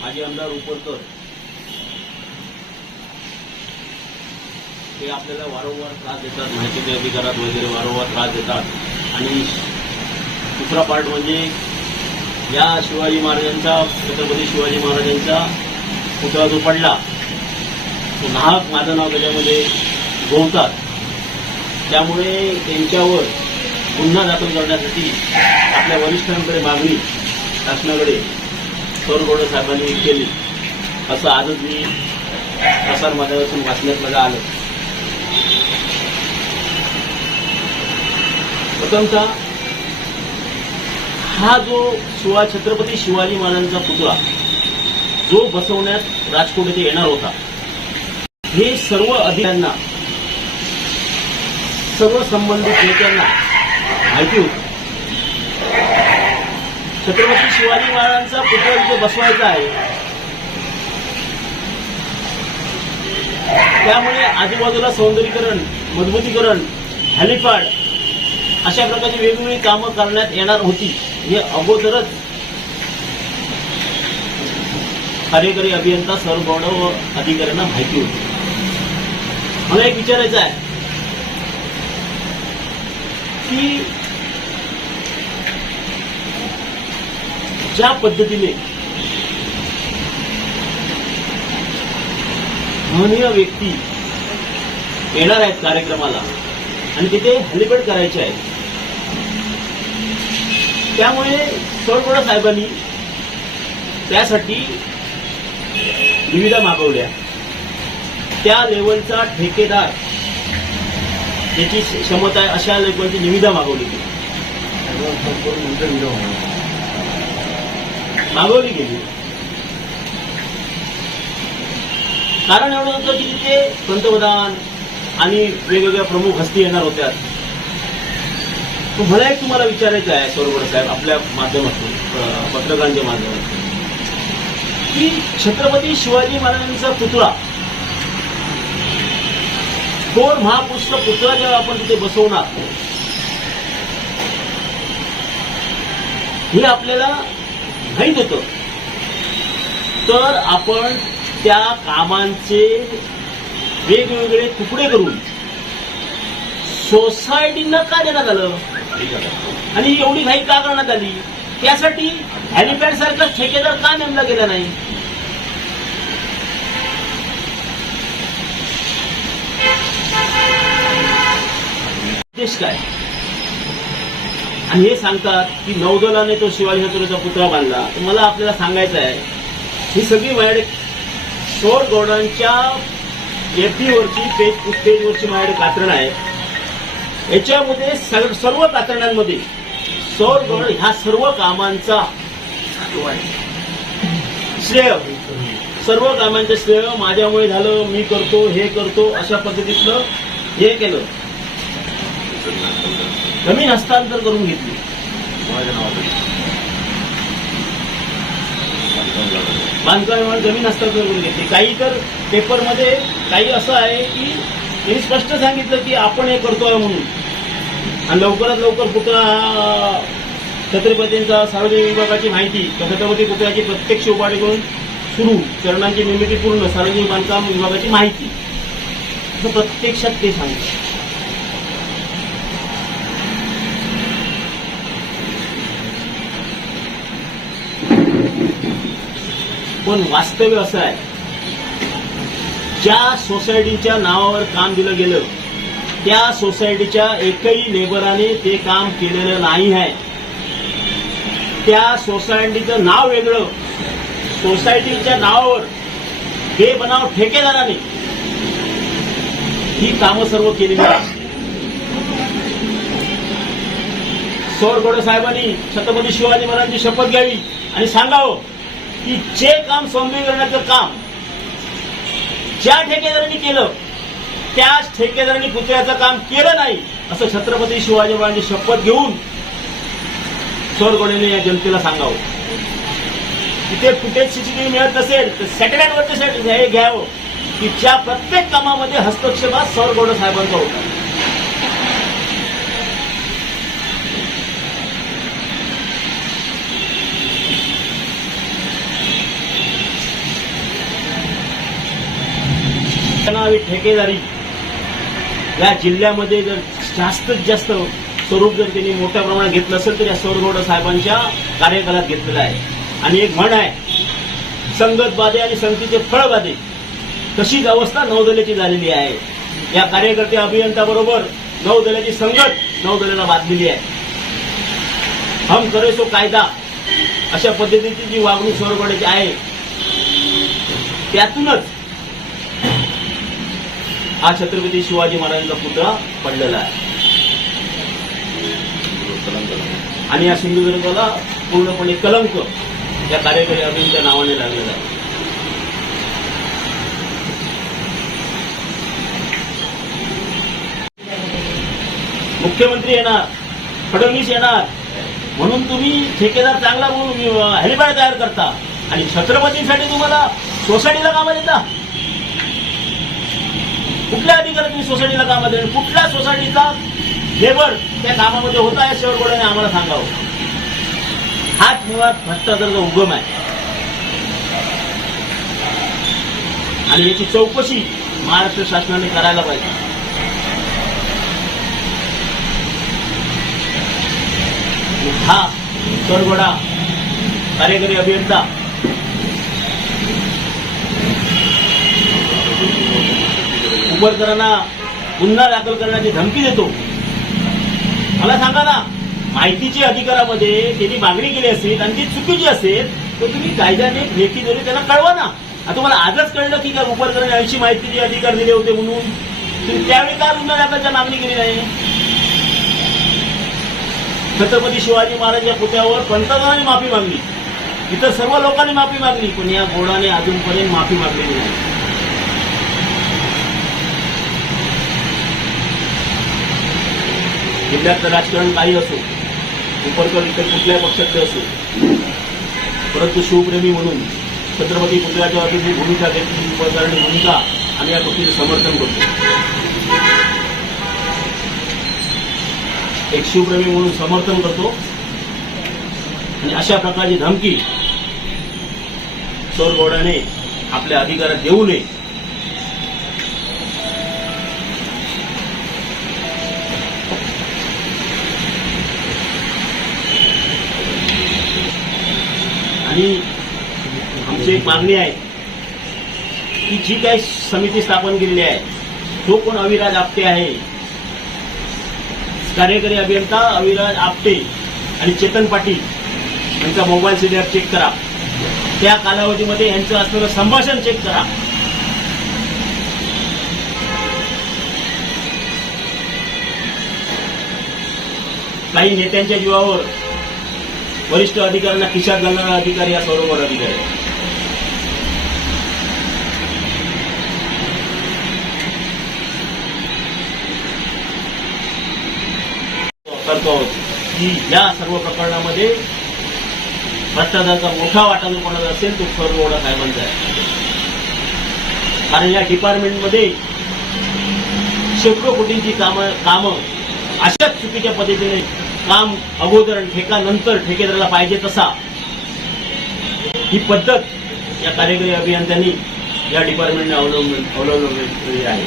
माजी आमदार उपरकर ते आपल्याला वारंवार त्रास देतात माहितीच्या अधिकारात वगैरे वारंवार त्रास देतात. आणि दुसरा पार्ट म्हणजे या शिवाजी महाराजांचा छत्रपती शिवाजी महाराजांचा पुतळा जो पडला तो नाहक माझं नाव त्याच्यामध्ये गोवतात. त्यामुळे त्यांच्यावर गुन्हा दाखल करण्यासाठी आपल्या वरिष्ठांकडे मागणी शासनाकडे सौरगोड साहेबांनी केली. असं आजच मी प्रसार माध्यमातून वाचण्यात मला आलं. प्रथमतः हा जो शिवा छत्रपती शिवाजी महाराजांचा पुतळा जो बसवण्यात राजकोट येथे येणार होता हे सर्व अधिकाऱ्यांना सर्व संबंधित नेत्यांना माहिती होती. छत्रपती शिवाजी महाराजांचा पुतळा इथे बसवायचा आहे. त्यामुळे आजूबाजूला सौंदर्यीकरण मजबूतीकरण हॅलिपॅड अशा प्रकारची वेगवेगळी कामं करण्यात येणार होती. हे अगोदरच कार्यकारी अभियंता सर्व व अधिकाऱ्यांना माहिती होती. मला एक विचारायचं आहे की ज्या पद्धतीने महनीय व्यक्ती येणार आहेत कार्यक्रमाला आणि तिथे हेलिपॅड करायचे आहे त्यामुळे सोडगोडा साहेबांनी त्यासाठी निविदा मागवल्या. त्या लेवलचा ठेकेदार त्याची क्षमता आहे अशा लेवलची निविदा मागवली गेली मागवली गेली. कारण एवढं होतं की तिथे पंतप्रधान आणि वेगवेगळ्या प्रमुख हस्ती येणार होत्या. तर मला एक तुम्हाला विचारायचं आहे सरोवर साहेब आपल्या माध्यमातून पत्रकारांच्या माध्यमातून. की छत्रपती शिवाजी महाराजांचा पुतळा थोर महापुरुष पुतळा जेव्हा आपण तिथे बसवणार हे आपल्याला माहीत होतं. तर आपण त्या कामांचे वेगवेगळे तुकडे करून सोसायटींना का देण्यात आलं? आणि एवढी घाई का करण्यात आली? त्यासाठी हॅलिपॅड सारखा ठेकेदार का नेमला गेला नाही? उद्देश काय? आणि हे सांगतात की नौदलाने तो शिवाजी छत्रपतीचा पुतळा बांधला. तर मला आपल्याला सांगायचं आहे ही सगळी माझ्याकडे सोर गौडांच्या एपीवरची पेज पेजवरची माझ्याकडे कात्रण आहे. याच्यामध्ये सग- सर्व कात्रणांमध्ये सौर गौड ह्या सर्व कामांचा श्रेय. सर्व कामांचं श्रेय माझ्यामुळे झालं मी करतो हे करतो अशा पद्धतीतलं हे केलं. जमीन हस्तांतर करून घेतली. बांधकाम विभाग जमीन हस्तांतर करून घेतली. काही तर पेपरमध्ये काही असं आहे की त्यांनी स्पष्ट सांगितलं की आपण हे करतोय म्हणून. आणि लवकरात लवकर पुतळा छत्रपतींचा सार्वजनिक विभागाची माहिती छत्रपती पुतळ्याची प्रत्यक्ष उभारी करून सुरू चरणांची निर्मिती पूर्ण सार्वजनिक बांधकाम विभागाची माहिती. असं प्रत्यक्षात ते सांगितलं पण वास्तव्य असं आहे. ज्या सोसायटीच्या नावावर काम दिलं गेलं त्या सोसायटीच्या एकही लेबराने ते काम केलेलं नाही आहे. त्या सोसायटीचं नाव वेगळं. सोसायटीच्या नावावर हे बनाव ठेकेदाराने ही कामं सर्व केलेली आहेत. सौर गोडे साहेबांनी छत्रपती शिवाजी महाराजांची शपथ घ्यावी आणि सांगावं की जे काम सौंदर्यीकरणाचं काम ज्या ठेकेदारांनी केलं त्याच ठेकेदारांनी पुतळ्याचं काम केलं नाही असं छत्रपती शिवाजी महाराजांची शपथ घेऊन चोरगोडेने या जनतेला सांगावं. तिथे फुटेज सीसीटीव्ही मिळत नसेल तर सॅटेलाईटवरचं हे घ्यावं की ज्या प्रत्येक कामामध्ये हस्तक्षेप हा सौरगोडे साहेबांचा होता. ठराविक ठेकेदारी या जिल्ह्यामध्ये जर जास्तीत जास्त स्वरूप जर त्यांनी मोठ्या प्रमाणात घेतलं असेल तर या सौरगौड साहेबांच्या कार्यकालात घेतलेलं आहे. आणि एक म्हण आहे संगत बाधे आणि संगतीचे फळ बाधे तशीच अवस्था नौदलाची झालेली आहे. या कार्यकर्ते अभियंत्याबरोबर नौदलाची संगत नौदलाला बांधलेली आहे. हम करे सो कायदा अशा पद्धतीची जी वागणूक सौरगडाची आहे त्यातूनच हा छत्रपती शिवाजी महाराजांचा पुतळा पडलेला आहे. आणि या सिंधुदुर्गाला पूर्णपणे कलंक या कार्यकारी अभियांच्या नावाने लागलेला आहे. मुख्यमंत्री येणार फडणवीस येणार. म्हणून तुम्ही ठेकेदार चांगला म्हणून हेलिपॅड तयार करता. आणि छत्रपतीसाठी तुम्हाला सोसायटीला कामं देता. कुठल्या अधिकारात तुम्ही सोसायटीला कामात देणार? कुठल्या सोसायटीचा लेबर त्या कामामध्ये होता या शेवटगोड्याने आम्हाला सांगावं? हाच मुळात भ्रष्टाचाराचा उगम आहे. आणि याची चौकशी महाराष्ट्र शासनाने करायला पाहिजे. हा सरगोडा कार्यकारी अभियंता उमरकरांना गुन्हा दाखल करण्याची धमकी देतो. मला सांगा ना माहितीची अधिकारामध्ये त्यांनी मागणी केली असेल आणि ती चुकीची असेल तर तुम्ही कायद्याने लेखीद्वारे त्यांना कळवा ना. आता तुम्हाला आजच कळलं की काय उमरकरांनी ऐंशी माहितीचे अधिकार दिले होते म्हणून? तुम्ही त्यावेळी का गुन्हा दाखलच्या मागणी केली नाही? छत्रपती शिवाजी महाराजांच्या पुतळ्यावर पंतप्रधानांनी माफी मागली. इतर सर्व लोकांनी माफी मागली पण या बोर्डाने अजूनपर्यंत माफी मागलेली नाही. जिल्ह्यातलं राजकारण काही असो उपरकर इतर कुठल्याही पक्षातले असो परंतु शिवप्रेमी म्हणून छत्रपती पुतळ्याच्या वतीने भूमिका घेतली उपकरणी भूमिका आणि या गोष्टीचं समर्थन करतो. एक शिवप्रेमी म्हणून समर्थन करतो आणि अशा प्रकारची धमकी सौर बोर्डाने आपल्या अधिकारात देऊ नये. आणि आमची एक मागणी आहे की जी काही समिती स्थापन केलेली आहे तो कोण अविराज आपटे आहे? कार्यकारी अभियंता अविराज आपटे आणि चेतन पाटील यांचा मोबाईल सिरियर चेक करा. त्या कालावधीमध्ये यांचं असलेलं संभाषण चेक करा. काही नेत्यांच्या जीवावर वरिष्ठ अधिकाऱ्यांना खिशात घालणारा अधिकारी हा सौरभ अधिकारी आहे. करतो की या सर्व प्रकरणामध्ये भ्रष्टाचाराचा मोठा वाटा जो कोणाचा असेल तो सर्व साहेबांचा आहे कारण या डिपार्टमेंटमध्ये शेकडो कोटींची कामं कामं अशाच चुकीच्या पद्धतीने काम अगोदर आणि ठेका नंतर ठेकेदाराला पाहिजे तसा ही पद्धत या कार्यकारी अभियंत्यांनी या डिपार्टमेंटने अवलंबून अवलंबलेली आहे.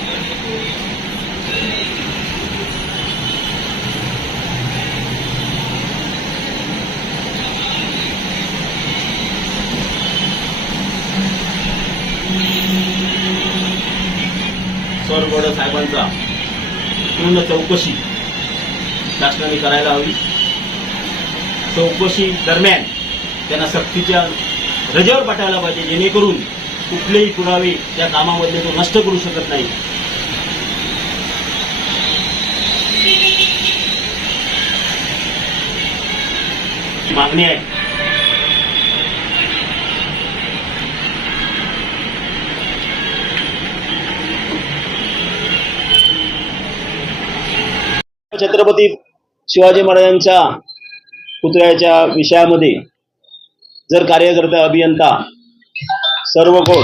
सर गोड साहेबांचा पूर्ण चौकशी शासनाने करायला हवी. चौकशी दरम्यान त्यांना सक्तीच्या रजेवर पाठवायला पाहिजे जेणेकरून कुठलेही पुरावे त्या कामामध्ये तो नष्ट करू शकत नाही. मागणी आहे. छत्रपती शिवाजी महाराजांच्या पुतळ्याच्या विषयामध्ये जर कार्यकर्ता अभियंता सर्व कोण